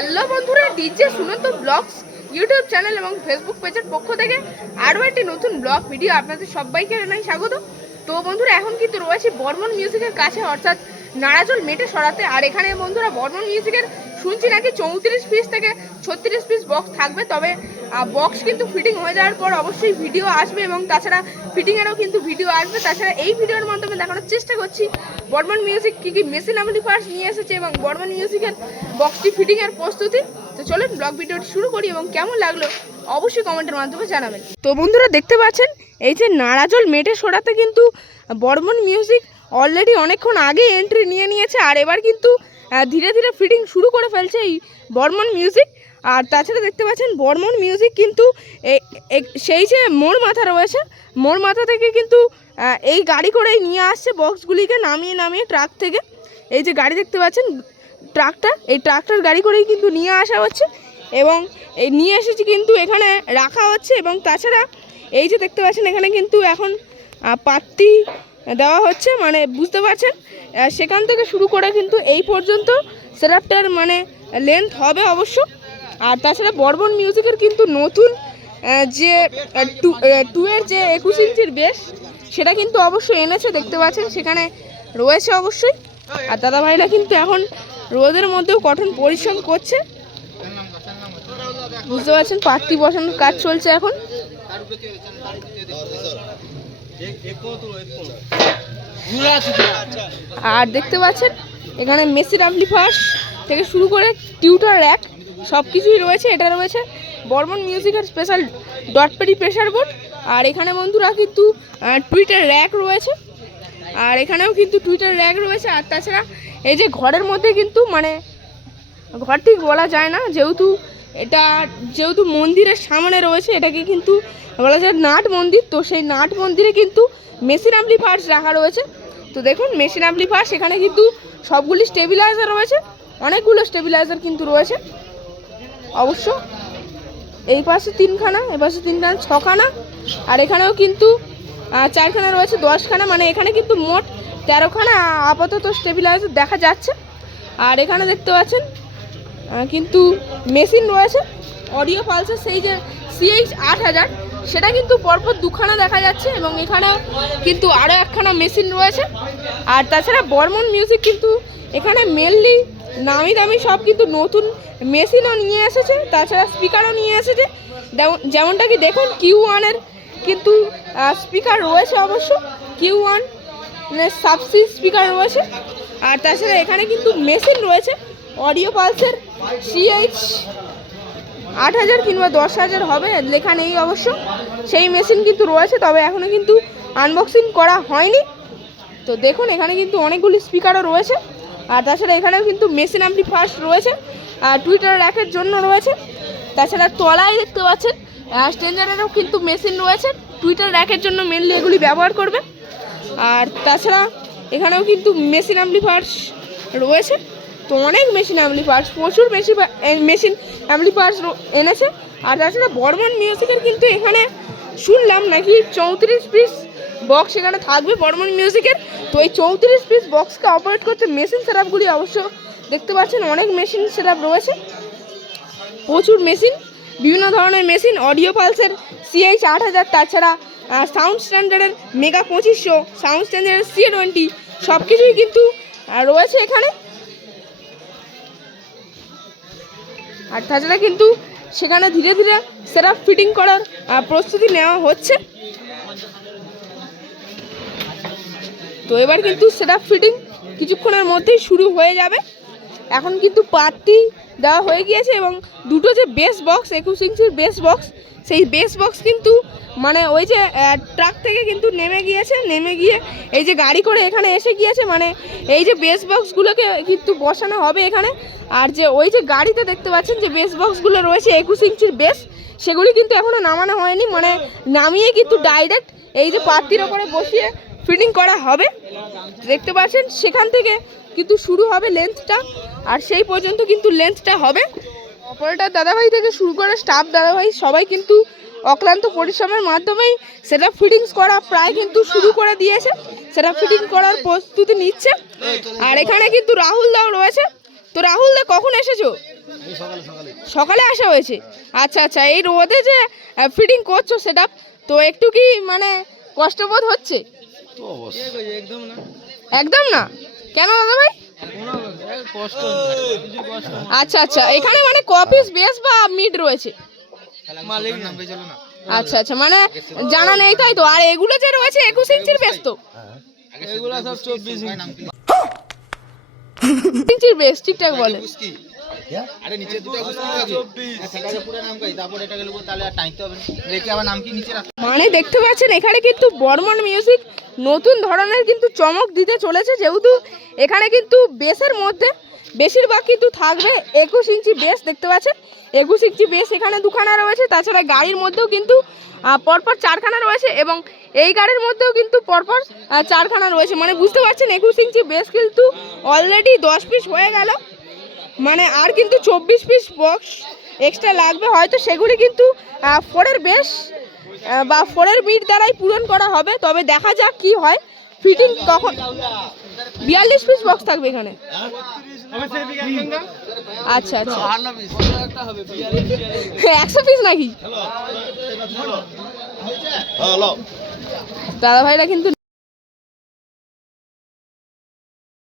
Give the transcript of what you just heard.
Hello বন্ধুরা, DJ Sunanta blogs YouTube channel এবং Facebook পেজের পক্ষ থেকে আরও একটি নতুন ব্লগ ভিডিও আপনাদের সবাইকে জানাই স্বাগত। তো বন্ধুরা, এখন কিন্তু রয়েছে বর্মন মিউজিকের কাছে, অর্থাৎ নারাজল মেটে সরাতে। আর এখানে বন্ধুরা, বর্মন মিউজিকের শুনছি নাকি চৌত্রিশ পিস থেকে ছত্রিশ পিস বক্স থাকবে। তবে বক্স কিন্তু ফিটিং হয়ে যাওয়ার পর অবশ্যই ভিডিও আসবে এবং তাছাড়া ফিটিংয়েরও কিন্তু ভিডিও আসবে। তাছাড়া এই ভিডিওর মাধ্যমে দেখানোর চেষ্টা করছি, বর্মন মিউজিক কী কী মেশিন আমলি ফার্স্ট নিয়ে এসেছে এবং বর্মন মিউজিকের বক্সটি ফিটিংয়ের প্রস্তুতি। তো চলুন ব্লগ ভিডিওটি শুরু করি এবং কেমন লাগল অবশ্যই কমেন্টের মাধ্যমে জানাবেন। তো বন্ধুরা দেখতে পাচ্ছেন, এই যে নাড়াজল মেটে সরাতে কিন্তু বর্মন মিউজিক অলরেডি অনেকক্ষণ আগে এন্ট্রি নিয়ে নিয়েছে, আর এবার কিন্তু ধীরে ধীরে ফিটিং শুরু করে ফেলছে এই বর্মন মিউজিক আর তাছাড়া দেখতে পাচ্ছেন বর্মন মিউজিক কিন্তু সেই যে মোর মাথা রয়েছে, মোর মাথা থেকে কিন্তু এই গাড়ি করেই নিয়ে আসছে বক্সগুলিকে নামিয়ে নামিয়ে ট্রাক থেকে। এই যে গাড়ি দেখতে পাচ্ছেন ট্রাকটা এই ট্রাক্টর গাড়ি করেই কিন্তু নিয়ে আসা হচ্ছে এবং এই নিয়ে এসেছি কিন্তু এখানে রাখা হচ্ছে এবং তাছাড়া এই যে দেখতে পাচ্ছেন এখানে কিন্তু এখন পাত্তি দেওয়া হচ্ছে মানে বুঝতে পারছেন? সেখান থেকে শুরু করে কিন্তু এই পর্যন্ত সেরাপটার মানে লেন্থ হবে অবশ্য। আর তাছাড়া বর্বন মিউজিকের কিন্তু নতুন যে টু টু এর যে একুশ ইঞ্চির বেশ, সেটা কিন্তু অবশ্যই এনেছে, দেখতে পাচ্ছেন, সেখানে রয়েছে অবশ্যই। আর দাদা ভাইরা কিন্তু এখন রোদের মধ্যেও কঠোর পরিশ্রম করছে। বুঝতে পারছেন পাত্তি বসানোর কাজ চলছে এখন। আর দেখতে পাচ্ছেন, এখানে মেসির অ্যাম্পলিফায়ার থেকে শুরু করে টিউটার র্যাক সব কিছুই রয়েছে, এটা রয়েছে বর্মন মিউজিকের স্পেশাল ডট পেডি প্রেশার বোর্ড আর এখানে বন্ধুরা কিন্তু টুইটার র্যাক রয়েছে। আর এখানেও কিন্তু টুইটার র্যাক রয়েছে। আর তাছাড়া এই যে ঘরের মধ্যে কিন্তু মানে ঘর ঠিক বলা যায় না, যেহেতু এটা, যেহেতু মন্দিরের সামনে রয়েছে, এটাকে কিন্তু বলা যায় নাট মন্দির। তো সেই নাট মন্দিরে কিন্তু মেশিন অ্যাম্পলিফায়ার্স রাখা রয়েছে। তো দেখুন মেশিন ফার্স এখানে কিন্তু সবগুলি স্টেবিলাইজার রয়েছে। অনেকগুলো স্টেবিলাইজার কিন্তু রয়েছে। অবশ্য এই পাশে তিনখানা, এ পাশে তিনখানা, ছখানা। আর এখানেও কিন্তু চারখানা রয়েছে, দশখানা মানে এখানে কিন্তু মোট তেরোখানা আপাতত স্টেবিলাইজার দেখা যাচ্ছে। আর এখানে দেখতে পাচ্ছেন কিন্তু মেশিন রয়েছে অডিও পালসের সেই যে সিএইচ আট হাজার, সেটা কিন্তু পরপর দুখানা দেখা যাচ্ছে এবং এখানে কিন্তু আরও একখানা মেশিন রয়েছে। আর তাছাড়া বর্মন মিউজিক কিন্তু এখানে মেনলি নামি দামি সব কিন্তু নতুন মেশিনও নিয়ে এসেছে, তাছাড়া স্পিকারও নিয়ে এসেছে। যেমন- যেমনটা কি দেখুন কিউ ওয়ানের কিন্তু স্পিকার রয়েছে অবশ্য। কিউ ওয়ান সাবসি স্পিকার রয়েছে। আর তাছাড়া এখানে কিন্তু মেশিন রয়েছে। অডিও পালসের সিএইচ আট হাজার কিংবা দশ হাজার হবে, লেখা নেই অবশ্য। সেই মেশিন কিন্তু রয়েছে, তবে এখনও কিন্তু আনবক্সিং করা হয়নি। তো দেখুন, এখানে কিন্তু অনেকগুলি স্পিকারও রয়েছে। আর তাছাড়া এখানেও কিন্তু মেশিন অ্যাম্পলি ফার্স্ট রয়েছে, আর টুইটার র্যাকের জন্য রয়েছে। তাছাড়া তলায় দেখতে পাচ্ছেন স্ট্রেঞ্জারেরও কিন্তু মেশিন রয়েছে। টুইটার র্যাকের জন্য মেনলি এগুলি ব্যবহার করবে। আর তাছাড়া এখানেও কিন্তু মেশিন অ্যাম্পলিফায়ার্স রয়েছে। তো অনেক মেশিন অ্যাম্পলিফায়ার্স প্রচুর বেশি মেশিন অ্যাম্পলিফায়ার্স এনেছে। আর তাছাড়া বর্মন মিউজিকের কিন্তু এখানে শুনলাম নাকি চৌত্রিশ পিস বক্স এখানে থাকবে বর্মন মিউজিকের তো এই চৌত্রিশ পিস বক্সকে অপারেট করতে মেশিন সেটআপগুলি অবশ্য দেখতে পাচ্ছেন, অনেক মেশিন সেটআপ রয়েছে। প্রচুর মেশিন বিভিন্ন ধরনের মেশিন অডিও পালসের সিএইচ আট হাজার, তাছাড়া সাউন্ড স্ট্যান্ডার্ডের মেগা পঁচিশশো সাউন্ড স্ট্যান্ডার্ডের সি টোয়েন্টি সব কিছুই কিন্তু রয়েছে এখানে। আর তাছাড়া কিন্তু সেখানে ধীরে ধীরে সেটা ফিটিং করার প্রস্তুতি নেওয়া হচ্ছে। তো এবার কিন্তু সেটা ফিটিং কিছুক্ষণের মধ্যেই শুরু হয়ে যাবে। এখন কিন্তু পার্টটি দেওয়া হয়ে গিয়েছে এবং দুটো যে বেস বক্স একুশ ইঞ্চির বেস বক্স সেই বেস বক্স কিন্তু মানে ওই যে ট্রাক থেকে কিন্তু নেমে গিয়েছে, নেমে গিয়ে এই যে গাড়ি করে এখানে এসে গিয়েছে মানে এই যে বেস বক্সগুলোকে কিন্তু বসানো হবে এখানে। আর যে ওই যে গাড়িতে দেখতে পাচ্ছেন যে বেস বক্সগুলো রয়েছে একুশ ইঞ্চির বেস সেগুলি কিন্তু এখনও নামানো হয়নি মানে নামিয়ে কিন্তু ডাইরেক্ট এই যে পাত্তির ওপরে বসিয়ে ফিটিং করা হবে, দেখতে পাচ্ছেন, সেখান থেকে কিন্তু শুরু হবে লেন্থটা আর সেই পর্যন্ত কিন্তু লেন্থটা হবে। অপারেটার দাদাভাই থেকে শুরু করে স্টাফ দাদাভাই, সবাই কিন্তু অক্লান্ত পরিশ্রমের মাধ্যমেই সেটা ফিটিংস করা প্রায় কিন্তু শুরু করে দিয়েছে। সেটা ফিটিং করার প্রস্তুতি নিচ্ছে। আর এখানে কিন্তু রাহুল দাও রয়েছে। তো রাহুল দা, কখন এসেছ? সকালে আসা হয়েছে। আচ্ছা আচ্ছা এই রোদে যে ফিটিং করছ সেটা তো একটু কি মানে কষ্টবোধ হচ্ছে? একদম না? কেন দাদা ভাই? আচ্ছা আচ্ছা। এখানে মানে কপিস বেস বা মিড রয়েছে? আচ্ছা আচ্ছা। মানে জানা নেই তাই তো। আর এগুলো যে রয়েছে একুশ ইঞ্চির বেস তো। এগুলো সব চব্বিশ ইঞ্চির বেস ঠিকঠাক বলে। আরে নিচে দুটো সেটাকে পুরো নাম কই তারপর এটা গেলে তাহলে আর টাইতে হবে না। রেখে আবার নাম কি নিচে মানে দেখতে পাচ্ছেন এখানে কিন্তু বর্মন মিউজিক নতুন ধরনের কিন্তু চমক দিতে চলেছে যেহেতু এখানে কিন্তু বেসের মধ্যে বেশিরভাগ কিন্তু থাকবে একুশ ইঞ্চি বেস দেখতে পাচ্ছেন? একুশ ইঞ্চি বেস এখানে দুখানা রয়েছে তাছাড়া গাড়ির মধ্যেও কিন্তু পরপর চারখানা রয়েছে এবং এই গাড়ির মধ্যেও কিন্তু পরপর চারখানা রয়েছে। মানে বুঝতে পারছেন একুশ ইঞ্চি বেস কিন্তু অলরেডি দশ পিস হয়ে গেল। মানে আর কিন্তু চব্বিশ পিস বক্স এক্সট্রা লাগবে। হয়তো সেগুলি কিন্তু ফোরের বেশ বা ফোরের মিট দ্বারাই পূরণ করা হবে। তবে দেখা যাক কি হয়। ফিটিং কখন বিয়াল্লিশ পিস বক্স থাকবে এখানে। আচ্ছা আচ্ছা। একটা একশো পিস নাকি? হ্যালো। দাদা ভাইরা কিন্তু